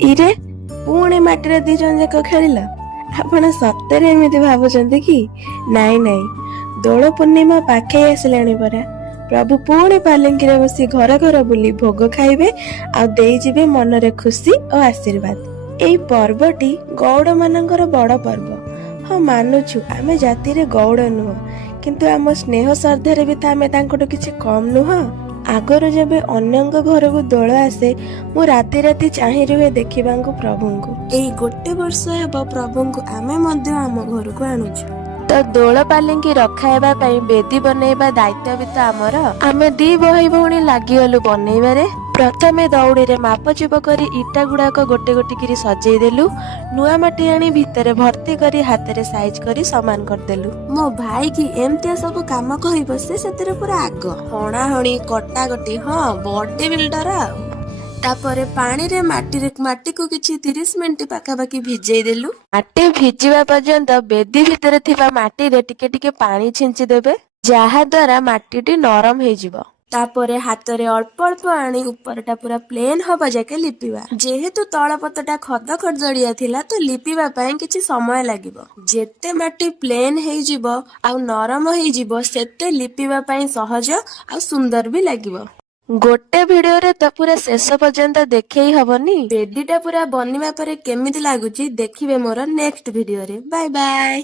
ଇରେ ପୁଣି ମାଟିରେ ଦି ଜଣ ଯାକ ଖେଳିଲ? ଆପଣ ସତରେ ଏମିତି ଭାବୁଛନ୍ତି କି? ନାଇଁ ନାଇଁ, ଦୋଳ ପୂର୍ଣ୍ଣିମା ପାଖେଇ ଆସିଲାଣି ପରା। ପ୍ରଭୁ ପୁଣି ପାଲିଙ୍କିରେ ବସି ଘର ଘର ବୁଲି ଭୋଗ ଖାଇବେ ଆଉ ଦେଇଯିବେ ମନରେ ଖୁସି ଓ ଆଶୀର୍ବାଦ। ଏଇ ପର୍ବଟି ଗୌଡ଼ ମାନଙ୍କର ବଡ ପର୍ବ। ହଁ ମାନୁଛୁ ଆମେ ଜାତିରେ ଗୌଡ଼ ନୁହଁ, କିନ୍ତୁ ଆମ ସ୍ନେହ ଶ୍ରଦ୍ଧାରେ ବି ତ ଆମେ ତାଙ୍କଠୁ କିଛି କମ ନୁହଁ। ଆଗରୁ ଯେବେ ଅନ୍ୟଙ୍କ ଘରକୁ ଦୋଳ ଆସେ ମୁଁ ରାତି ରାତି ଚାହିଁ ରୁହେ ଦେଖିବାକୁ ପ୍ରଭୁଙ୍କୁ। ଏଇ ଗୋଟେ ବର୍ଷ ହେବ ପ୍ରଭୁଙ୍କୁ ଆମେ ମଧ୍ୟ ଆମ ଘରକୁ ଆଣୁଛୁ। ତ ଦୋଳ ପାଲିଙ୍କି ରଖା ହେବା ପାଇଁ ବେଦି ବନେଇବା ଦାୟିତ୍ୱ ବି ତ ଆମର। ଆମେ ଦି ଭାଇ ଭଉଣୀ ଲାଗିଗଲୁ ବନେଇବାରେ। ପ୍ରଥମେ ଦଉଡ଼ିରେ ମାପଚୁପ କରି ଇଟା ଗୁଡାକ ଗୋଟେ ଗୋଟେ କିରି ସଜେଇ ଦେଲୁ। ନୂଆ ମାଟି ଆଣି ଭିତରେ ଭର୍ତ୍ତି କରି ହାତରେ ସାଇଜ କରି ସମାନ କରିଦେଲୁ। ମୋ ଭାଇ କି ଏମିତିଆ ସବୁ କାମ କହିବ ସେ ସେଥିରେ ପୁରା ଆଗ। ହଣାହଣି କଟାକଟି, ହଁ ବଡି ବିଲ୍ଡର ଆଉ। ତାପରେ ପାଣିରେ ମାଟିକୁ କିଛି 30 ମିନିଟ୍ ପାଖାପାଖି ଭିଜେଇ ଦେଲୁ। ମାଟି ଭିଜିବା ପର୍ଯ୍ୟନ୍ତ ବେଦି ଭିତରେ ଥିବା ମାଟିରେ ଟିକେ ଟିକେ ପାଣି ଛିଞ୍ଚି ଦେବେ, ଯାହା ଦ୍ୱାରା ମାଟିଟି ନରମ ହେଇଯିବ। ତାପରେ ହାତରେ ଅଳ୍ପ ଅଳ୍ପ ଆଣି ଉପରଟା ପୁରା ପ୍ଲେନ ହବା ଯାକେ ଲିପିବା। ଯେହେତୁ ତଳପତଟା ଖଦ ଖଦଡିଆ ଥିଲା ତ ଲିପିବା ପାଇଁ କିଛି ସମୟ ଲାଗିବ। ଯେତେ ମାଟି ପ୍ଲେନ ହେଇଯିବ ଆଉ ନରମ ହେଇଯିବ ସେତେ ଲିପିବା ପାଇଁ ସହଜ ଆଉ ସୁନ୍ଦର ବି ଲାଗିବ। ଗୋଟେ ଭିଡିଓରେ ତ ପୁରା ଶେଷ ପର୍ଯ୍ୟନ୍ତ ଦେଖେଇ ହବନି। ବେଦିଟା ପୁରା ବନିବା ପରେ କେମିତି ଲାଗୁଛି ଦେଖିବେ ମୋର ନେକ୍ସଟ ଭିଡିଓରେ। Bye bye.